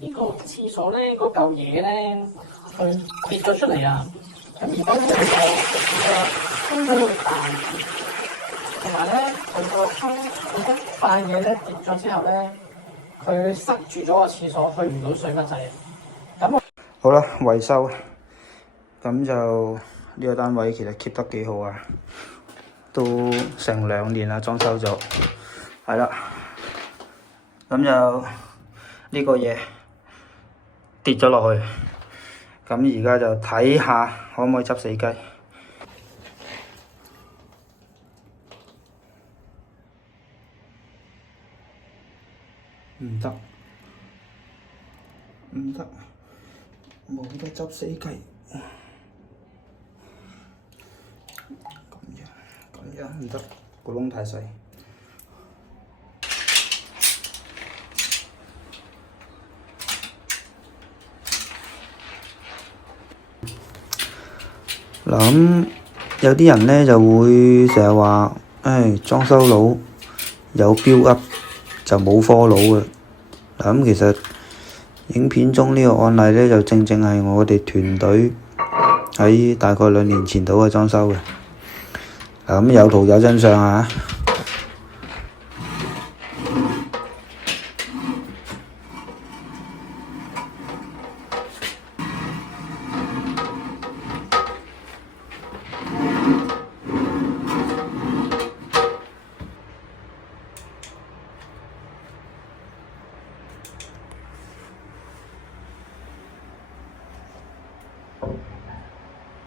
呢個廁所咧，嗰嚿嘢咧，佢跌咗出嚟啊！咁而家咧就喺度彈，同埋咧佢個塊嘢咧跌咗之後咧，佢塞住咗個廁所，去唔到水乜滯。咁好啦，維修，咁就呢個單位其實 keep 得幾好啊，都成2年啦，裝修咗，係啦，咁就呢個嘢跌咗落去，咁而家就睇下可唔可以執死雞。唔得，唔得，冇得執死雞。咁樣唔得，個窿太細。嗱咁有啲人咧就會成日話，裝修佬有 build up 就冇科佬嘅。嗱咁其實影片中呢個案例咧就正正係我哋團隊喺大概2年前度嘅裝修嘅。嗱咁有圖有真相啊！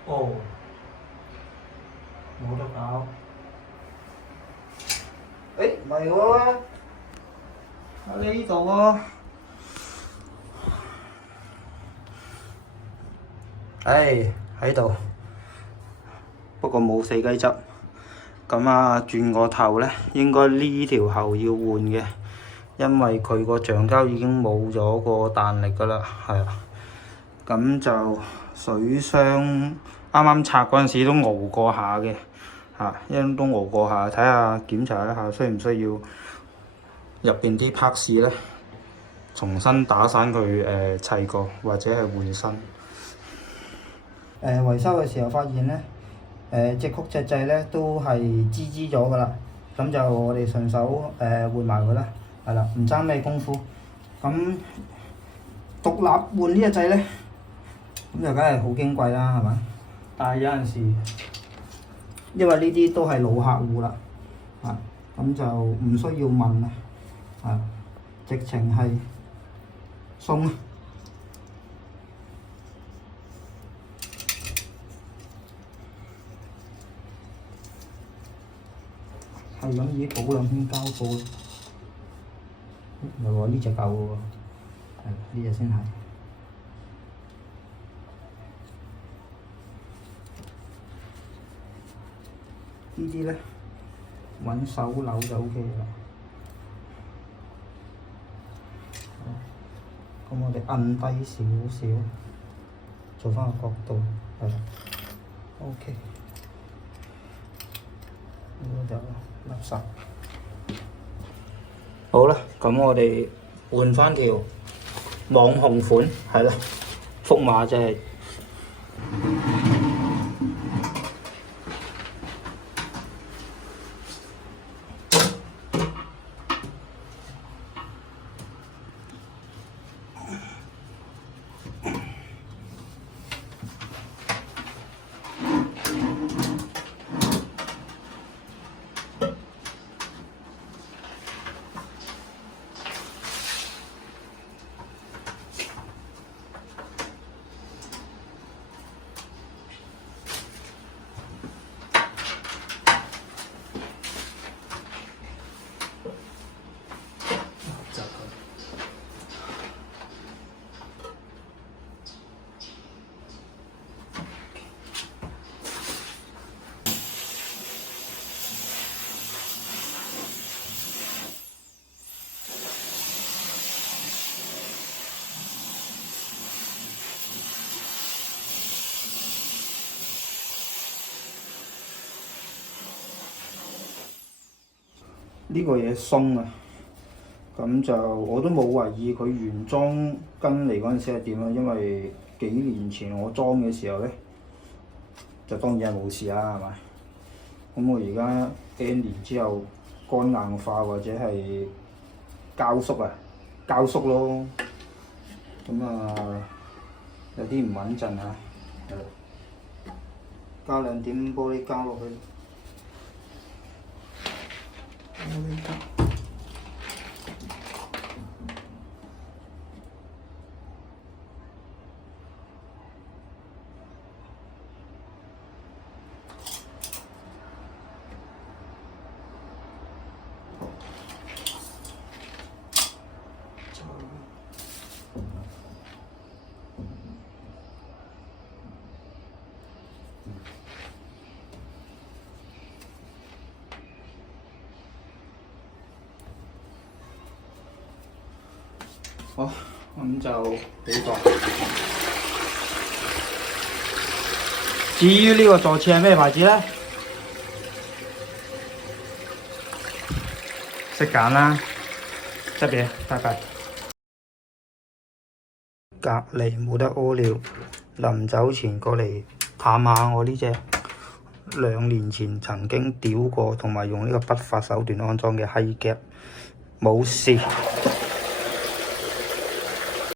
哦，冇得搞。唔係喎，喺呢度喎。喺度，不過冇死雞汁。咁啊，轉個頭咧，應該呢條喉要換嘅，因為佢個橡膠已經冇咗個彈力㗎啦，係啊。咁就水箱啱啱拆嗰陣時都熬過下嘅，因都熬過下，睇下檢查一下需唔需要入邊啲 parts 咧重新打散佢砌過，或者係換新。維修嘅時候發現咧，隻曲隻掣咧都係支咗㗎啦，咁就我哋順手換埋佢啦，係啦，唔爭咩功夫。咁獨立換呢隻掣咧，咁就梗係好矜貴啦，係嘛？但係有陣時，因為呢啲都係老客戶啦，咁就唔需要問啦，直情係送。係咁已經補2圈膠布啦，唔係喎，呢隻夠喎，呢隻先係。呢啲咧揾手扭就 OK 啦。咁我哋摁低少少，做翻個角度，係啦 ，OK。呢個就垃圾。好啦，咁我哋換翻條網紅款，係啦，福馬就係。呢個嘢鬆啊，咁咁就我都冇懷疑佢原裝跟嚟嗰陣時係點啦，因為幾年前我裝嘅時候咧，就當然係冇事啦，係咪？咁我而家 N 年之後乾硬化或者係膠縮咯，咁有啲唔穩陣啊，加兩點玻璃膠落去。好，咁就呢個。至於呢個坐廁係咩牌子咧？識揀啦，執嘢，拜拜。隔離冇得屙尿，臨走前過嚟探下我呢隻2年前曾經屌過同埋用呢個不法手段安裝嘅閪夾，冇事。